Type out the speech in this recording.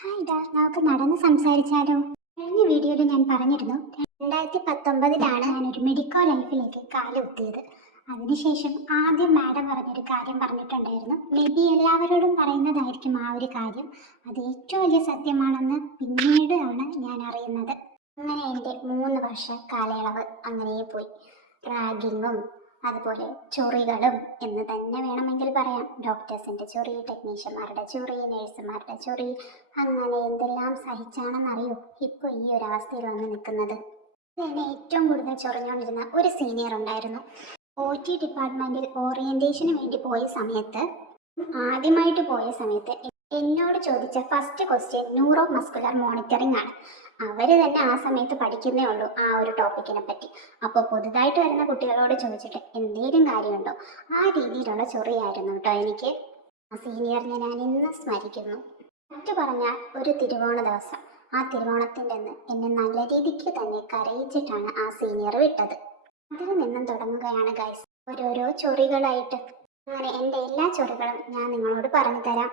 Hi ഡാ, നമുക്ക് നടന്ന് സംസാരിച്ചാലോ? കഴിഞ്ഞ വീഡിയോയിൽ ഞാൻ പറഞ്ഞിരുന്നു 2019 ഞാനൊരു മെഡിക്കൽ ലൈഫിലേക്ക് കാലുകുത്തിയത്. അതിനുശേഷം ആദ്യം മാഡം പറഞ്ഞൊരു കാര്യം പറഞ്ഞിട്ടുണ്ടായിരുന്നു. മേ ബി എല്ലാവരോടും പറയുന്നതായിരിക്കും ആ ഒരു കാര്യം. അത് ഏറ്റവും വലിയ സത്യമാണെന്ന് പിന്നീടാണ് ഞാൻ അറിയുന്നത്. അങ്ങനെ എൻ്റെ 3 വർഷ കാലയളവ് അങ്ങനെ പോയി. റാഗിങ്ങും അതുപോലെ ചൊറികളും എന്ന് തന്നെ വേണമെങ്കിൽ പറയാം. ഡോക്ടേഴ്സിൻ്റെ ചൊറി, ടെക്നീഷ്യന്മാരുടെ ചൊറി, നേഴ്സുമാരുടെ ചൊറി, അങ്ങനെ എന്തെല്ലാം സഹിച്ചാണെന്നറിയോ ഇപ്പോൾ ഈ ഒരു അവസ്ഥയിൽ വന്ന് നിൽക്കുന്നത്. എന്നെ ഏറ്റവും കൂടുതൽ ചൊറിഞ്ഞുകൊണ്ടിരുന്ന ഒരു സീനിയർ ഉണ്ടായിരുന്നു. OT ഡിപ്പാർട്ട്മെൻറ്റിൽ ഓറിയൻറ്റേഷന് വേണ്ടി പോയ സമയത്ത്, ആദ്യമായിട്ട് പോയ സമയത്ത് എന്നോട് ചോദിച്ച first question neuro muscular monitoring ആണ്. അവർ തന്നെ ആ സമയത്ത് പഠിക്കുന്നേ ഉള്ളൂ ആ ഒരു ടോപ്പിക്കിനെ പറ്റി. അപ്പോൾ പുതുതായിട്ട് വരുന്ന കുട്ടികളോട് ചോദിച്ചിട്ട് എന്തെങ്കിലും കാര്യമുണ്ടോ? ആ രീതിയിലുള്ള ചൊറിയായിരുന്നു കേട്ടോ എനിക്ക്. ആ സീനിയറിനെ ഞാൻ ഇന്ന് സ്മരിക്കുന്നു. മറ്റു പറഞ്ഞാൽ ഒരു തിരുവോണ ദിവസം, ആ തിരുവോണത്തിൻ്റെ അന്ന് എന്നെ നല്ല രീതിക്ക് തന്നെ കരയിച്ചിട്ടാണ് ആ സീനിയർ വിട്ടത്. അതിൽ നിന്നും തുടങ്ങുകയാണ് ഗൈസ് ഓരോരോ ചൊറികളായിട്ട്. അങ്ങനെ എൻ്റെ എല്ലാ ചൊറികളും ഞാൻ നിങ്ങളോട് പറഞ്ഞു തരാം.